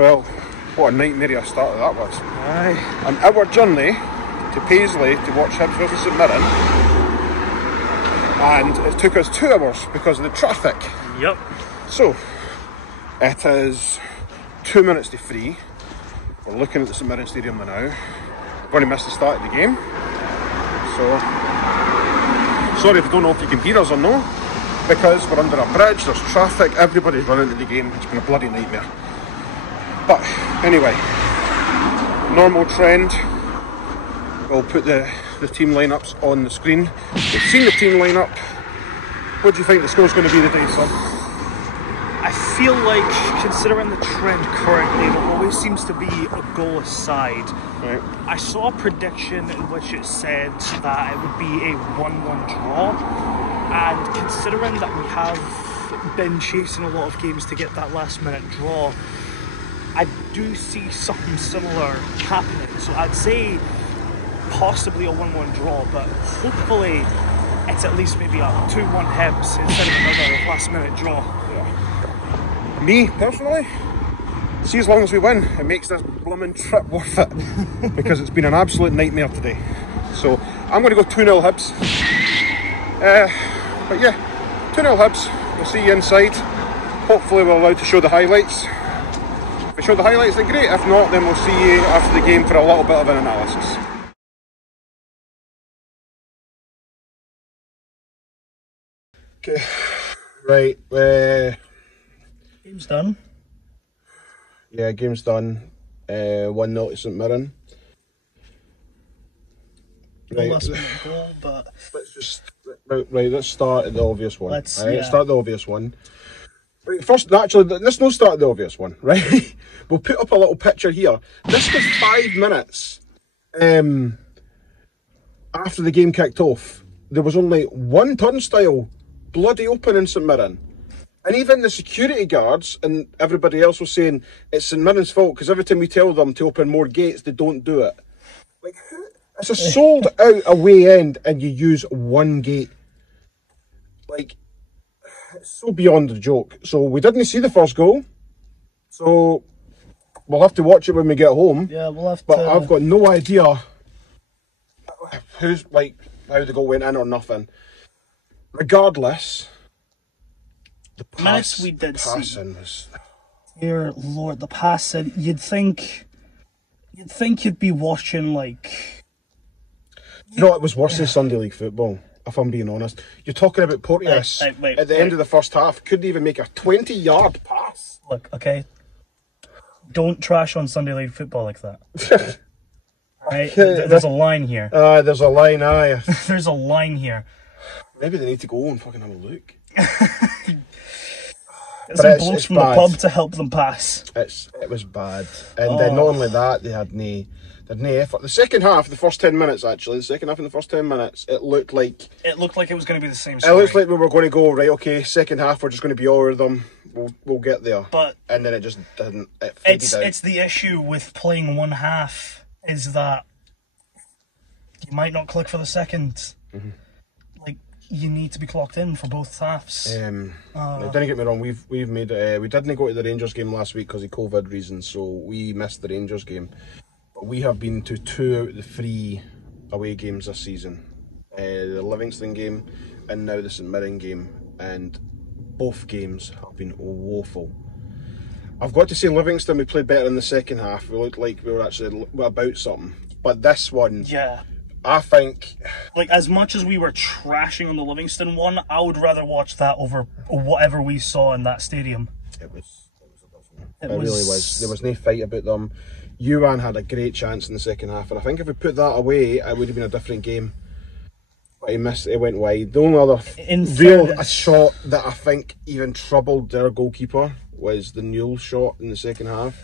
Well, what a nightmare of a start that was. Aye. An hour journey to Paisley to watch Hibs versus St Mirren, and it took us 2 hours because of the traffic. Yep. So, it is 2 minutes to 3. We're looking at the St Mirren Stadium now. We're going to miss the start of the game. So, sorry if I don't know if you can hear us or no, because we're under a bridge, there's traffic, everybody's running to the game. It's been a bloody nightmare. But anyway, normal trend. We'll put the team lineups on the screen. We've seen the team lineup. What do you think the score's going to be today, son? I feel like, considering the trend currently, there always seems to be a goal aside. Right. I saw a prediction in which it said that it would be a 1-1 draw, and considering that we have been chasing a lot of games to get that last minute draw, I do see something similar happening. So I'd say possibly a 1-1 draw, but hopefully it's at least maybe a 2-1 Hibs instead of another last minute draw. Yeah. Me, personally, see, as long as we win, it makes this blooming trip worth it. Because it's been an absolute nightmare today. So, I'm going to go 2-0 Hibs. But yeah, 2-0 Hibs. We'll see you inside. Hopefully we're allowed to show the highlights. If we show the highlights, then great. If not, then we'll see you after the game for a little bit of an analysis. Okay, right, Game's done. Yeah, game's done. 1-0 to St Mirren. Right, Last minute goal, but let's just let's start at the obvious one. Let's start the obvious one. Right, first, actually, let's not start at the obvious one, right? We'll put up a little picture here. This was 5 minutes after the game kicked off. There was only one turnstile bloody open in St Mirren, and even the security guards and everybody else was saying it's St Mirren's fault because every time we tell them to open more gates, they don't do it. Like, it's a sold out away end and you use one gate. Like, it's so beyond the joke. So we didn't see the first goal, so we'll have to watch it when we get home. Yeah, we'll have to. But I've got no idea who's, like, how the goal went in or nothing. Regardless, the pass, we did passing was... Dear Lord, the passing. You'd think you'd be watching, like... You know, it was worse than Sunday League football, if I'm being honest. You're talking about Porteous at the end of the first half, couldn't even make a 20-yard pass. Look, okay, don't trash on Sunday League football like that. Right? There's a line here. There's a line, aye. There's a line here. Maybe they need to go and fucking have a look. Get some blokes from the pub to help them pass. It was bad. And then not only that, they had no effort. The second half, the first 10 minutes actually, it looked like... It looked like it was going to be the same story. It looks like we were going to go, right, okay, second half, we're just going to be all of them. We'll get there. And then it just didn't. It's the issue with playing one half, is that you might not click for the second. Mm-hmm. Like, you need to be clocked in for both halves. Don't get me wrong, we've made we didn't go to the Rangers game last week because of COVID reasons, so we missed the Rangers game. But we have been to 2 out of the 3 away games this season. The Livingston game and now the St Mirren game, and both games have been woeful. I've got to say, Livingston, we played better in the second half. We looked like we were actually about something. But this one, yeah, I think... Like, as much as we were trashing on the Livingston one, I would rather watch that over whatever we saw in that stadium. It really was. There was no fight about them. Yuan had a great chance in the second half, and I think if we put that away, it would have been a different game. But he missed, it went wide. The only other a shot that I think even troubled their goalkeeper was the Newell shot in the second half.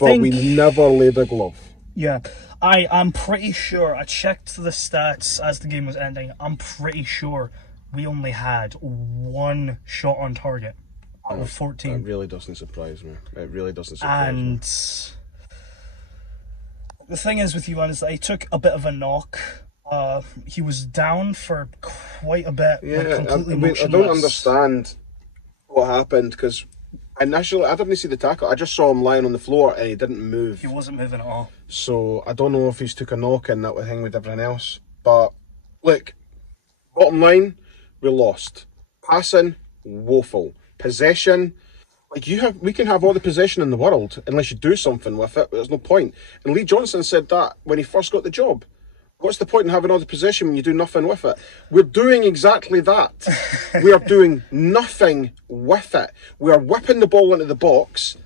But we never laid a glove. Yeah, I'm pretty sure, I checked the stats as the game was ending, I'm pretty sure we only had 1 shot on target out of 14. That really doesn't surprise me. It really doesn't surprise me. And the thing is with Yuan is that he took a bit of a knock. He was down for quite a bit. Yeah, I don't understand what happened, because initially, I didn't see the tackle. I just saw him lying on the floor and he didn't move. He wasn't moving at all. So I don't know if he's took a knock in that thing with everything else. But look, bottom line, we lost. Passing, woeful. Possession, we can have all the possession in the world unless you do something with it. There's no point. And Lee Johnson said that when he first got the job. What's the point in having all the possession when you do nothing with it? We're doing exactly that. We are doing nothing with it. We are whipping the ball into the box,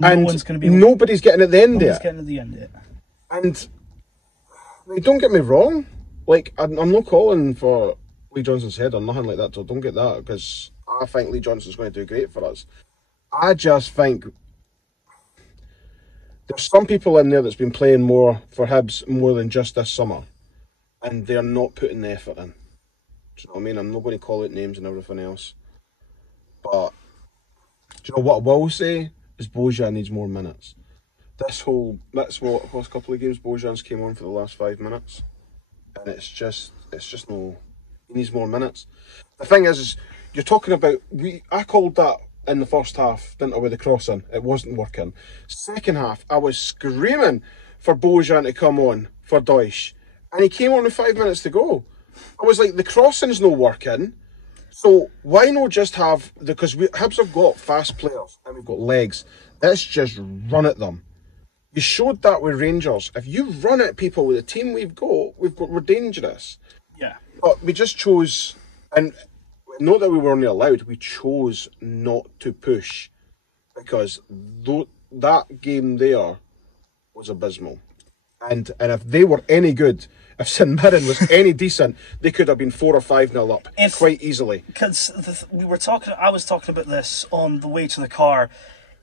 and nobody's getting at the end of it. And don't get me wrong, like I'm not calling for Lee Johnson's head or nothing like that. So don't get that, because I think Lee Johnson's going to do great for us. I just think there's some people in there that's been playing more for Hibs more than just this summer, and they're not putting the effort in. Do you know what I mean? I'm not going to call out names and everything else, but do you know what I will say is Bojan needs more minutes. First couple of games Bojan's came on for the last 5 minutes, and it's just no. He needs more minutes. The thing is you're talking about I called that in the first half, didn't I, with the crossing? It wasn't working. Second half, I was screaming for Bojan to come on for Deutsch, and he came on with 5 minutes to go. I was like, the crossing's not working, so why not just have, because Hibs have got fast players and we've got legs, let's just run at them. You showed that with Rangers. If you run at people with the team we're dangerous. Yeah. But we just chose, and not that we were only allowed, we chose not to push, because that game there was abysmal. And if they were any good, if St Mirren was any decent, they could have been 4 or 5-0 up quite easily. Because I was talking about this on the way to the car.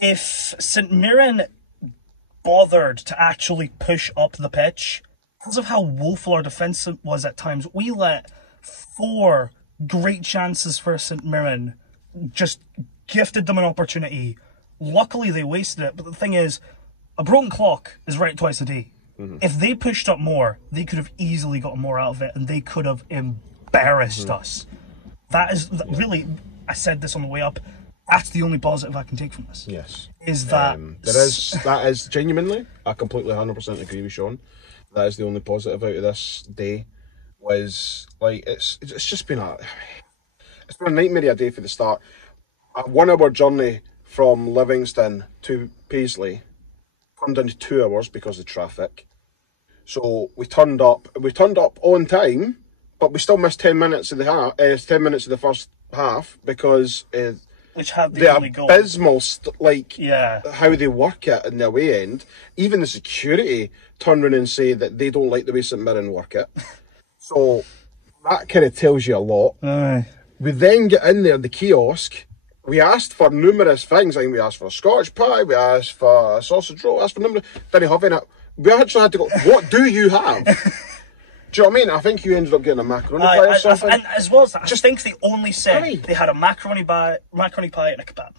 If St Mirren bothered to actually push up the pitch, because of how woeful our defence was at times, we let 4 great chances for St Mirren, just gifted them an opportunity. Luckily they wasted it, but the thing is, a broken clock is right twice a day. Mm-hmm. If they pushed up more, they could have easily got more out of it, and they could have embarrassed us. That is really, I said this on the way up, that's the only positive I can take from this. Yes. Is that that is genuinely, I completely 100% agree with Sean. That is the only positive out of this day. Was like it's just been a nightmare day for the start. A 1 hour journey from Livingston to Paisley turned into 2 hours because of traffic. So we turned up on time, but we still missed 10 minutes of the first half because which had the only goal. Abysmal how they work it in the away end. Even the security turn around and say that they don't like the way St Mirren work it. So that kind of tells you a lot. We then get in there, the kiosk. We asked for numerous things. I think we asked for a Scottish pie, we asked for a sausage roll, asked for numerous. Didn't have any. We actually had to go, what do you have? Do you know what I mean? I think you ended up getting a macaroni pie or something. And as well as that, I think they only said they had a macaroni pie and a kebab.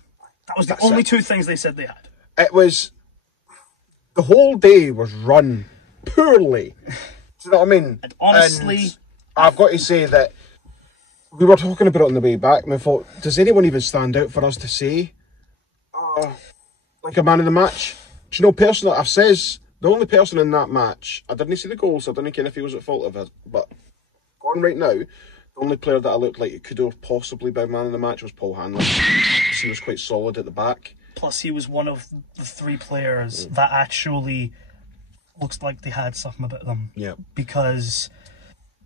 That was the only 2 things they said they had. It was, the whole day was run poorly. Do you know what I mean? And honestly, I've got to say that we were talking about it on the way back, and I thought, does anyone even stand out for us to say, like a man of the match? Do you know, personally, I've says the only person in that match, I didn't see the goals, I didn't care if he was at fault of it, but going right now, the only player that I looked like it could have possibly been man of the match was Paul Hanlon. He was quite solid at the back. Plus, he was one of the 3 players that actually looks like they had something about them. Yeah. Because,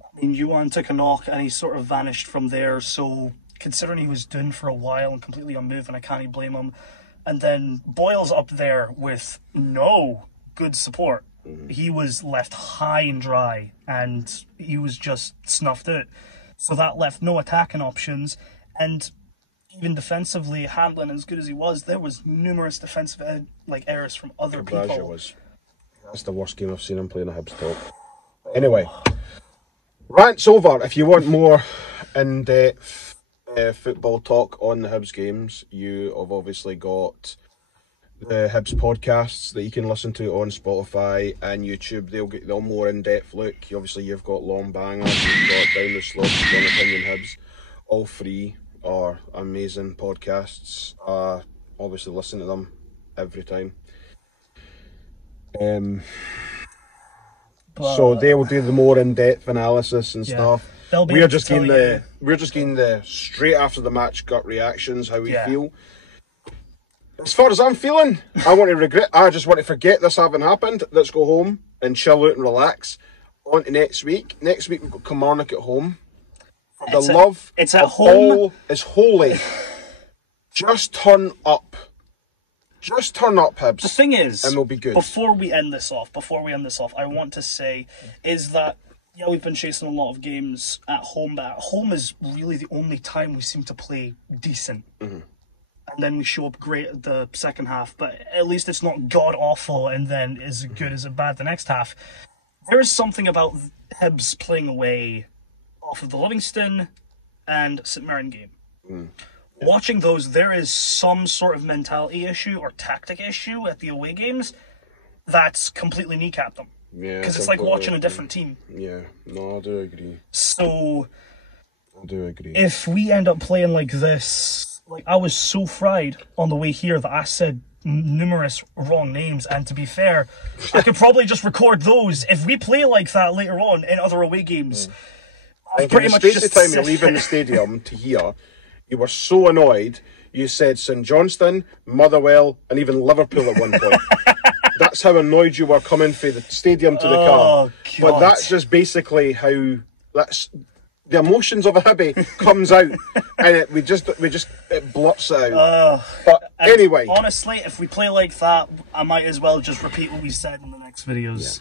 I mean, Yuan took a knock and he sort of vanished from there. So, considering he was doing for a while and completely unmoved, and I can't even blame him. And then Boyle's up there with no good support. He was left high and dry, and he was just snuffed out. So that left no attacking options. And even defensively, Handling, as good as he was, there was numerous defensive errors from other people. That's the worst game I've seen him play in a Hibs top. Anyway, rant's over. If you want more in-depth football talk on the Hibs games, you have obviously got the Hibs podcasts that you can listen to on Spotify and YouTube. They'll get the more in-depth look. Obviously, you've got Long Bangers, you've got Down the Slope, Strong Opinion Hibs. All 3 are amazing podcasts. obviously listen to them every time. So they will do the more in-depth analysis and stuff. We're just getting the straight after the match gut reactions, how we feel. As far as I'm feeling, I just want to forget this having happened. Let's go home and chill out and relax. On to next week. Next week we've got Kilmarnock at home. For the love it's at of home. all is holy. Just turn up. Just turn up, Hibs. The thing is, and we'll be good. Before we end this off, I want to say is that we've been chasing a lot of games at home, but at home is really the only time we seem to play decent. And then we show up great at the second half, but at least it's not god awful and then as good as bad the next half. There is something about Hibs playing away off of the Livingston and St Mirren game. Watching those, there is some sort of mentality issue or tactic issue at the away games that's completely kneecapped them. Yeah, because it's like watching a different team. Yeah, no, I do agree. So, I do agree. If we end up playing like this, like I was so fried on the way here that I said numerous wrong names, and to be fair, I could probably just record those. If we play like that later on in other away games, I pretty much just time you're leaving the stadium to here, you were so annoyed, you said St Johnstone, Motherwell, and even Liverpool at one point. That's how annoyed you were coming from the stadium to the car. God. But that's just basically how the emotions of a Hibby comes out, and it blurts out. But anyway, honestly, if we play like that, I might as well just repeat what we said in the next videos.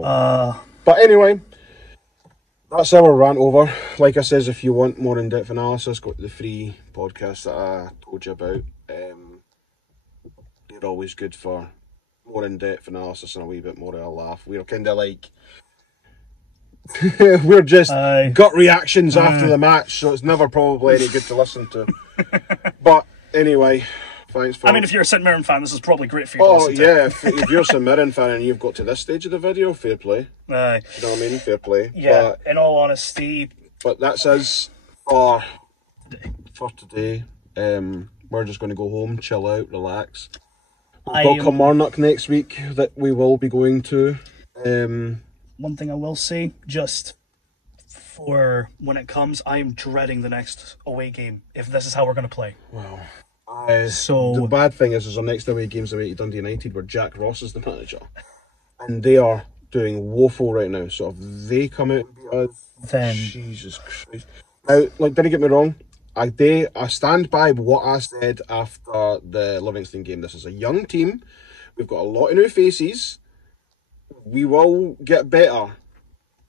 Yeah. But anyway, that's our rant over. Like I says, if you want more in-depth analysis, go to the free podcast that I told you about. They're always good for more in-depth analysis and a wee bit more of a laugh. We're kind of like we're just gut reactions after the match, so it's never probably any good to listen to. But anyway, thanks for... I mean, if you're a St Mirren fan, this is probably great for you to listen to. Yeah, if you're a St Mirren fan and you've got to this stage of the video, fair play. You know what I mean? Fair play. Yeah, but, in all honesty... But that's us for today. We're just going to go home, chill out, relax. We've got Kilmarnock next week that we will be going to. One thing I will say, just for when it comes, I am dreading the next away game, if this is how we're going to play. Wow. The bad thing is our next away game's away to Dundee United, where Jack Ross is the manager. And they are doing woeful right now, so if they come out and beat us, then... Jesus Christ. Now, like, didn't get me wrong, I stand by what I said after the Livingston game. This is a young team. We've got a lot of new faces. We will get better.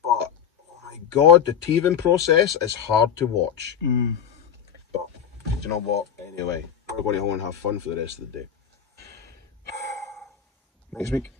But, oh my God, the teething process is hard to watch. But, do you know what? Anyway, we're going to go and have fun for the rest of the day. Next week.